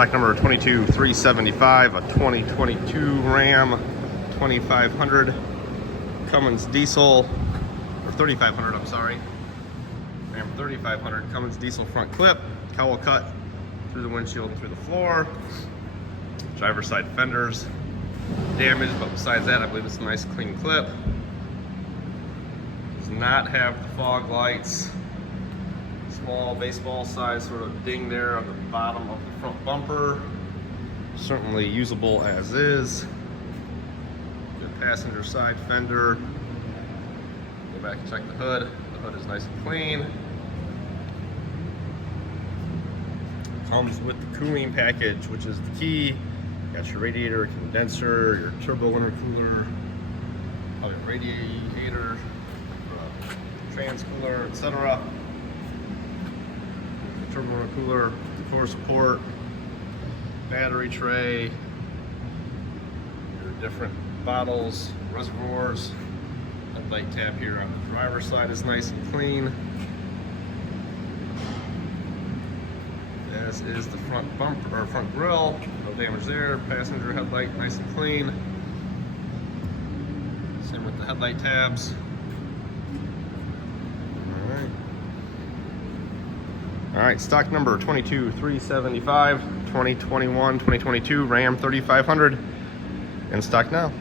Stock number 22375, a 2022 Ram 2500 Cummins diesel, or 3500, I'm sorry. Ram 3500 Cummins diesel front clip, cowl cut through the windshield and through the floor. Driver's side fenders damaged, but besides that, I believe it's a nice clean clip. Does not have the fog lights. Small baseball size sort of ding there on the bottom of the front bumper. Certainly usable as is. Good passenger side fender. Go back and check the hood. The hood is nice and clean. Comes with the cooling package, which is the key. Got your radiator, condenser, your turbo intercooler, your radiator, trans cooler, etc. Turbo intercooler, core support, battery tray, your different bottles, reservoirs. The light tab here on the driver's side is nice and clean. As is the front bumper or front grille, no damage there. Passenger headlight nice and clean. Same with the headlight tabs. All right, stock number 22375, 2021, 2022 Ram 3500 in stock now.